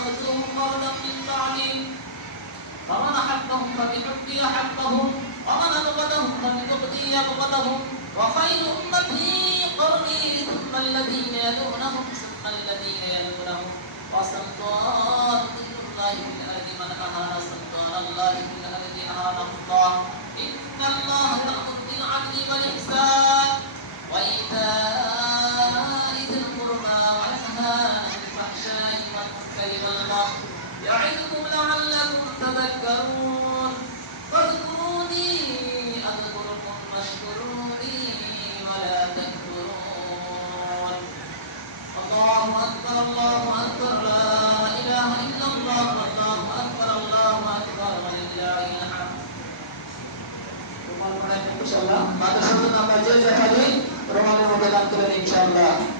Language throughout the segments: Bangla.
واتخذوهم فردا من بعدي. فمن أحبهم فبحبي أحبهم ومن أبغضهم فببغضي أبغضهم. وخير أمتي قرني ثم الذين يلونهم ثم الذين يلونهم. وسلطان الله في الأرض من أهان سلطان الله في الأرض أهانه الله إن الله كلمة الحق يعظكم لعلكم تذكرون فاذكروني أذكركم واشكروا لي ولا تكفرون الله أكبر الله أكبر لا إله إلا الله الله أكبر الله أكبر ولله الحمد Rumah mana insya Allah? Mata satu nama jaya tadi, rumah mana dalam tulen insya Allah.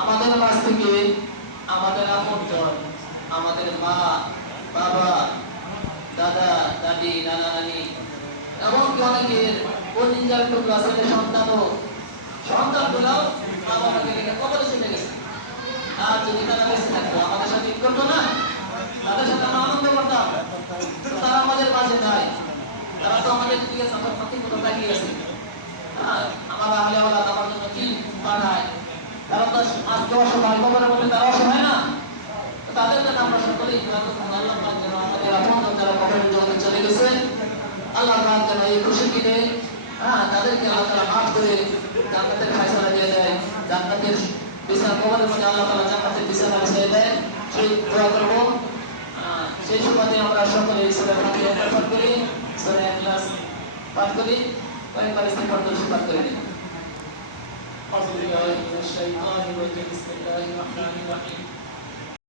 আমাদের মাঝ থেকে আমাদের আপনজন, আমাদের মা, বাবা, দাদা, দাদি, নানা, নানি, এমনকি অনেকের টুকরা ছেলে সন্তানও, সন্তানগুলোও মা বাবাকে রেখে কবলে চলে গেছে। যদি তারা বেঁচে থাকতো, আমাদের সাথে ঈদ করতো না তাদের সাথে আমরা আনন্দ করতাম। তারা আমাদের মাঝে নাই তারা তো আমাদের দিকে প্রতি কোথাও তাকিয়ে আছে। আর আমার আহলে ওয়ালা আমার জন্য কি পাঠায়? তারা তো আজকে অসহায় খবরের মধ্যে তারা অসহায় না। তাদের জন্য আমরা সকলেই আমাদের আপন যারা কবরের জগতে চলে গেছে, আল্লাহ পাক যেন এই খুশি দিনে হ্যাঁ তাদেরকে আল্লাহ তাআলা মাফ করে জান্নাতের ফয়সালা দিয়ে দেয়, জান্নাতের বিছানা কবরের মধ্যে আল্লাহ তাআলা জান্নাতের বিছানা বিছিয়ে দেয় সেই দোয়া করবো আহ, সেই সুবাদে আমরা সকলে ইসলামের প্রতি পাঠ করি সূরা ইখলাস পাঠ করি কয়েকবার ইস্তেগফার দরুদ পাঠ করে নিই أعوذ بالله من الشيطان الرجيم بسم الله الرحمن الرحيم